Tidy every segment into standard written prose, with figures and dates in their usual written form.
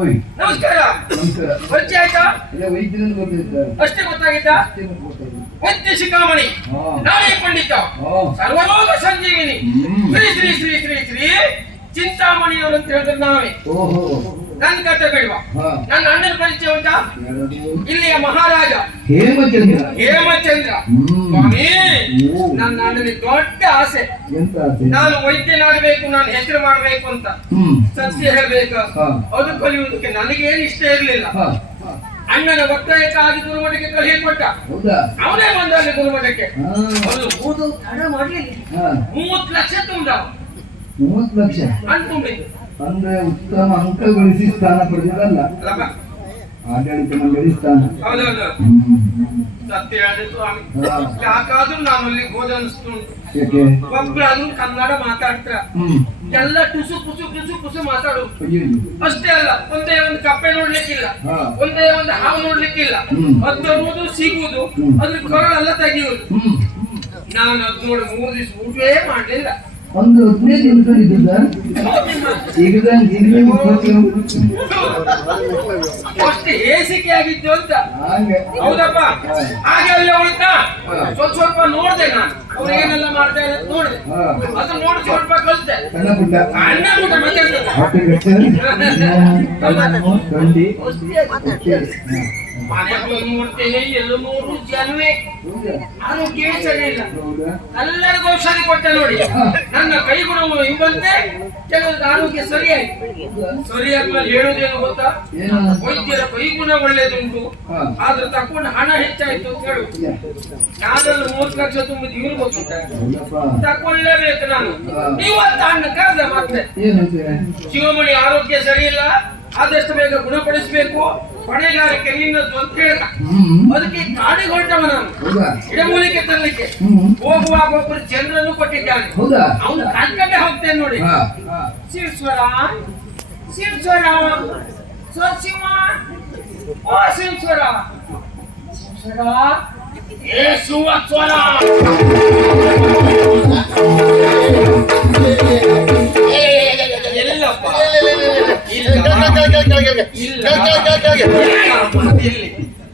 ನಮಸ್ಕಾರ. ಪರಿಚಯ ಆಯ್ತಾ? ಅಷ್ಟೇ ಗೊತ್ತಾಗಿದ್ದ? ವೈದ್ಯ ಶಿಖಾಮಣಿ, ನಾನೇ ಪಂಡಿತ, ಸರ್ವರೋಗ ಸಂಜೀವಿನಿ, ಶ್ರೀ ಶ್ರೀ ಶ್ರೀ ಶ್ರೀ ಶ್ರೀ ಚಿಂತಾಮಣಿಯವರು ಅಂತ ಹೇಳಿದ್ರೆ ನಾವೇ. ನನ್ನ ಕತೆ ಬೇಡವಾ? ನನ್ನ ಅಣ್ಣನ ಪರಿಚಯ ಉಂಟಾ? ಇಲ್ಲಿಯ ಮಹಾರಾಜ ಹೇಮಚಂದ್ರ ಸ್ವಾಮಿ. ನನ್ನ ಅಣ್ಣನಿಗೆ ದೊಡ್ಡ ಆಸೆ, ನಾನು ವೈದ್ಯನಾಗಬೇಕು, ನಾನು ಹೆಸರು ಮಾಡಬೇಕು ಅಂತ. ಸತ್ಯ ಹೇಳ್ಬೇಕು, ಅದು ಕಲಿಯುವುದಕ್ಕೆ ನನಗೇನು ಇಷ್ಟ ಇರಲಿಲ್ಲ. ಅಣ್ಣನ ಒತ್ತಾಯಕ್ಕಾಗಿ ಗುರುಮಠಕ್ಕೆ ಕಳಿಕೊಟ್ಟ. ಅವನೇ ಬಂದ ಅಲ್ಲಿ ಗುರುಮಠಕ್ಕೆ. ಅವನು ಓದೋ ತಡ ಮಾಡಲಿಲ್ಲ. 30 ಲಕ್ಷ ತುಂಡ. 30 ಲಕ್ಷ ಅನ್ಕೊಂಡಿದ್ದು ಅಂದ್ರೆ ಉತ್ತಮ ಅಂಕ ಗಳಿಸಿ ಸ್ಥಾನ ಪಡೆದಿದ್ದಲ್ಲ, ಆಡಳಿತ ಮಂಡಳಿ ಸ್ಥಾನ. ಹೌದೌದು, ಸತ್ಯ ಹೇಳಿದ್ರು ಸ್ವಾಮಿ. ಯಾಕಾದ್ರೂ ನಾನು ಅಲ್ಲಿ ಹೋದ ಅನಿಸ್ತುಂಟು. ಒಬ್ಬರಾದ್ರೂ ಕನ್ನಡ ಮಾತಾಡ್ತಾರ, ಎಲ್ಲ ಟುಸು ಪುಸು ಟುಸು ಪುಸು ಮಾತಾಡು. ಅಷ್ಟೇ ಅಲ್ಲ, ಒಂದೇ ಒಂದು ಕಪ್ಪೆ ನೋಡ್ಲಿಕ್ಕಿಲ್ಲ, ಒಂದೇ ಒಂದು ಹಾವು ನೋಡ್ಲಿಕ್ಕಿಲ್ಲ. ಅದ್ ಬರುವುದು ಸಿಗುವುದು, ಅದ್ರ ಕೊರಳೆಲ್ಲ ತೆಗೆಯುವುದು. ನಾನು ಅದ್ ನೋಡಿ 3 ದಿವಸ ಊಟವೇ ಮಾಡ್ಲಿಲ್ಲ. ಒಂದು 15 ನಿಮಿಷ ಇದ್ದ ಈಗ ಅಷ್ಟು ಹೇಸಿಕೆ ಆಗಿದ್ದು ಅಂತ. ಹೌದಪ್ಪ, ಹಾಗೆ ಅಲ್ಲ ಉಳಿತ. ಸ್ವಲ್ಪ ನೋಡ್ದೆ ನಾನು, ಅವ್ರು ಏನೆಲ್ಲ ಮಾಡ್ತಾ ಇರೋದು ನೋಡಿದೆ. ಅದು ನೋಡಿ ಸ್ವಲ್ಪ ಕಲಿತೆ. ಅಣ್ಣ ಊಟ ಮನೆಗಳನ್ನು ನೋಡ್ತೇನೆ, ಎಲ್ಲ 100 ಜನವೇ ಆರೋಗ್ಯ ಸರಿ ಇಲ್ಲ. ಎಲ್ಲರಿಗೂ ಔಷಧಿ ಕೊಟ್ಟೆ ನೋಡಿ, ನನ್ನ ಕೈಗುಣವು ಹಿಂಬಂತೆ, ಕೆಲವರಿಗೆ ಆರೋಗ್ಯ ಸರಿಯಾಯ್ತು. ಸರಿಯಾದ್ಮೇಲೆ ಹೇಳೋದೇನು ಗೊತ್ತಾ? ವೈದ್ಯರ ಕೈಗುಣ ಒಳ್ಳೇದುಂಟು, ಆದ್ರೆ ತಕೊಂಡು ಹಣ ಹೆಚ್ಚಾಯ್ತು ಅಂತ ಹೇಳು. ನಾನಲ್ಲಿ 30 ಲಕ್ಷ ತುಂಬಿದ್ದು ಇವ್ರು ಗೊತ್ತುಂಟ, ತಕೊಳ್ಳೇಬೇಕು ನಾನು. ಇವತ್ತು ಅಣ್ಣ ಕರೆದ ಮತ್ತೆ, ಶಿವಮಣಿ ಆರೋಗ್ಯ ಸರಿ ಇಲ್ಲ, ಆದಷ್ಟು ಬೇಗ ಗುಣಪಡಿಸಬೇಕು, ಹೊಣೆಗಾರಿಕೆ ನಿನ್ನದ್ದು ಅಂತ ಹೇಳ್ದ. ಅದಕ್ಕೆ ಗಾಡಿಗೆ ಹೊರಟವ ನಾನು ಗಿಡಮೂಲಿಕೆ ತರಲಿಕ್ಕೆ. ಹೋಗುವಾಗ ಒಬ್ಬರು ಚಂದ್ರನ್ನು ಕೊಟ್ಟಿದ್ದಾನೆ, ಅವನು ಕಣ್ಕಂಡೆ ಹೋಗ್ತೇನೆ ನೋಡಿ. ಶಿವಸ್ವರ ಶಿವಸ್ವರ ಶಿವ, ಓ ಶಿವಸ್ವರ ಶಿವಸ್ವರ, ಏ ಸುವಸ್ವರ.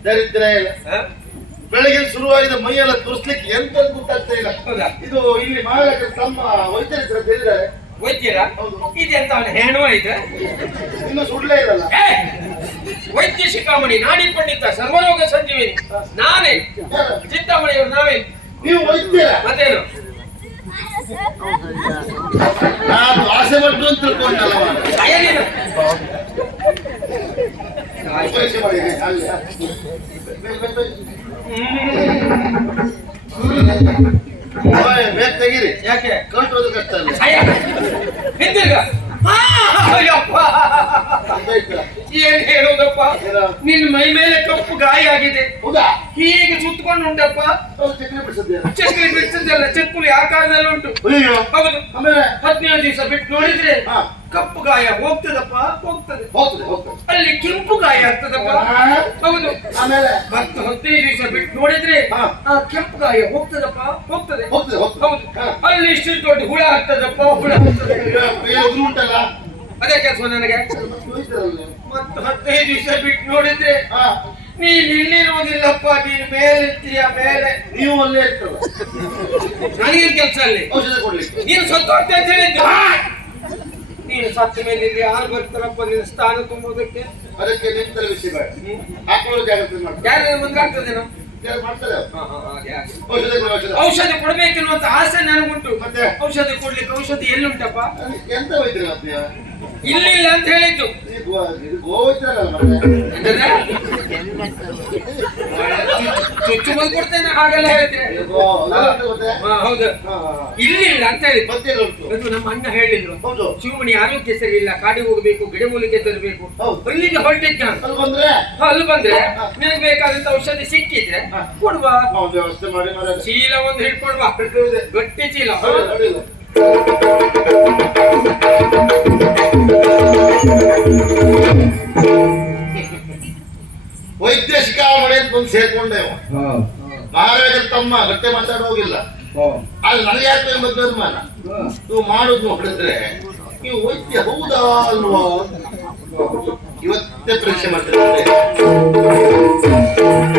ದರಿದ್ರ ಇಲ್ಲ, ಬೆಳಗ್ಗೆ ಶುರುವಾಗಿದ ಮೈಯೆಲ್ಲ ತುರ್ಸ್ಲಿಕ್ಕೆ ಎಂತ ಗೊತ್ತಾಗ್ತಾ ಇಲ್ಲ. ಇದು ಇಲ್ಲಿ ಮಹಾರಾಜರ ತಮ್ಮ ವೈದ್ಯರ ಹೇಳಿದ್ದಾರೆ. ವೈದ್ಯರ ಇದೆಂತ ಹೆಣ್ಣು ಆಯ್ತು, ಇನ್ನು ಸುಡ್ಲೇ ಇರಲ್ಲ. ವೈದ್ಯ ಶಿಖಾಮಣಿ, ನಾಡಿ ಪಂಡಿತ, ಸರ್ವರೋಗ ಸಂಜೀವಿನಿ ನಾನೇ. ಚಿಂತಾಮಣಿಯವರು ನಾವೇ. ನೀವು ವೈದ್ಯರ? ಮತ್ತೇನು, ನಾನು ಆಸೆ ಪಟ್ಟು ಅಂತ ತಿಳ್ಕೊಂಡಲ್ಲ. ತೆಗೀರಿ, ಯಾಕೆ ಕಂಟೋದು ಕಷ್ಟ ಇಲ್ಲ. ಏನ್ ಹೇಳುದಪ್ಪ, ನಿನ್ ಮೈ ಮೇಲೆ ಕಪ್ಪು ಗಾಯ ಆಗಿದೆ. ಹೀಗೆ ಸುತ್ತಕೊಂಡು ಉಂಟಪ್ಪ. ಚಕ್ಲಿ ಬಿಡಿಸಲ್ಲ, ಚಕ್ಕುಲಿ ಆಕಾರದಲ್ಲಿ ಉಂಟು. ಹೌದು, 15 ದಿವಸ ಬಿಟ್ಟು ನೋಡಿದ್ರೆ ಕಪ್ಪು ಗಾಯ ಹೋಗ್ತದಪ್ಪ, ಹೋಗ್ತದೆ. ಅಲ್ಲಿ ಕೆಂಪು ಗಾಯ ಆಗ್ತದಪ್ಪ. ಹೌದು, ಮತ್ತು 15 ದಿವಸ ಬಿಟ್ಟು ನೋಡಿದ್ರೆ ಆ ಕೆಂಪು ಗಾಯ ಹೋಗ್ತದಪ್ಪ, ಹೋಗ್ತದೆ. ಹೌದು, ಅಲ್ಲಿ ಇಷ್ಟು ದೊಡ್ಡ ಹುಳ ಆಗ್ತದಪ್ಪ, ಹುಳ ಉಂಟಲ್ಲ. ಅದೇ ಕೆಲಸ ನನಗೆ. ಮತ್ತು 15 ದಿವಸ ಬಿಟ್ಟು ನೋಡಿದ್ರೆ ನೀನ್ ಇಲ್ಲಿರುವುದಿಲ್ಲಪ್ಪ, ನೀನ್ ಮೇಲೆ ಇರ್ತೀಯ, ಮೇಲೆ. ನೀವು ಅಲ್ಲೇ ಇರ್ತಲ್ಲ, ನನಗೇನ್ ಕೆಲಸ ಅಲ್ಲಿ? ಔಷಧ ಕೊಡ್ಲಿಕ್ಕೆ. ನೀನು ಸತ್ತು ಹೋಗ್ತಾ ಅಂತ ಹೇಳಿದ್ದು. ನೀನು ಸತ್ತ ಮೇಲೆ ಇಲ್ಲಿ ಯಾರು ಬರ್ತಾರಪ್ಪ ನಿನ್ನ ಸ್ಥಾನ ತುಂಬುವುದಕ್ಕೆ? ಅದಕ್ಕೆ ನಿಂತಲ್ಲಿ ವಿಷಯ ಬೇಡ, ಹಾಕೊಳ್ಳೋ ಜಾಗ್ರತೆ ಮಾಡ್ತಾರೆ. ಯಾರು ಮುಂದೆ ಆಗ್ತದೇನೋ ಮಾಡ್ತಾರೆ. ಔಷಧಿ ಕೊಡ್ಬೇಕೆನ್ನುವಂತ ಆಸೆ ನನಗುಂಟು. ಮತ್ತೆ ಔಷಧಿ ಕೊಡ್ಲಿಕ್ಕೆ ಔಷಧಿ ಎಲ್ಲಿಂಟಪ್ಪ? ಎಂತ ವೈದ್ಯರ ಇಲ್ಲಿಲ್ಲ ಅಂತ ಹೇಳಿದ್ದು. ಚುಚ್ಚು ಬಂದು ಕೊಡ್ತೇನೆ ಹಾಗೆಲ್ಲ ಹೇಳಿದ್ರೆ. ಹೌದು, ಇಲ್ಲಿಲ್ಲ ಅಂತ ಹೇಳಿದ್ದು. ನಮ್ಮ ಅಣ್ಣ ಹೇಳಿದ್ರು, ಶಿವಮಣಿ ಆರೋಗ್ಯ ಸರಿ ಇಲ್ಲ, ಕಾಡಿಗೆ ಹೋಗ್ಬೇಕು, ಗಿಡಮೂಲಿಕೆ ತರಬೇಕು. ಇಲ್ಲಿಗೆ ಹೊರಟಿದ್ದ. ಅಲ್ಲಿ ಬಂದ್ರೆ ನಿನಗೆ ಬೇಕಾದಂತ ಔಷಧಿ ಸಿಕ್ಕಿದ್ರೆ ಕೊಡುವ, ಚೀಲ ಒಂದು ಹಿಡ್ಕೊಡ್ವಾ, ಗಟ್ಟಿ ಚೀಲ. ವೈದ್ಯ ಶಿಖಾಮಣಿ ಅಂತ ಬಂದು ಸೇರ್ಕೊಂಡೇವ. ಮಹಾರಾಜರ ತಮ್ಮ ಗಟ್ಟೆ ಮಾತಾಡೋಗಿಲ್ಲ. ಅಲ್ಲಿ ನನಗೆ ಯಾಕೆ ಎಂಬ ತೀರ್ಮಾನ. ನೀವು ಮಾಡುದು ನೋಡಿದ್ರೆ ನೀವು ವೈದ್ಯ ಹೌದಾ ಅಲ್ವಾ? ಇವತ್ತು ಮತ್ತೆ ಪರೀಕ್ಷೆ ಮಾಡ್ತಿದ್ದಾರೆ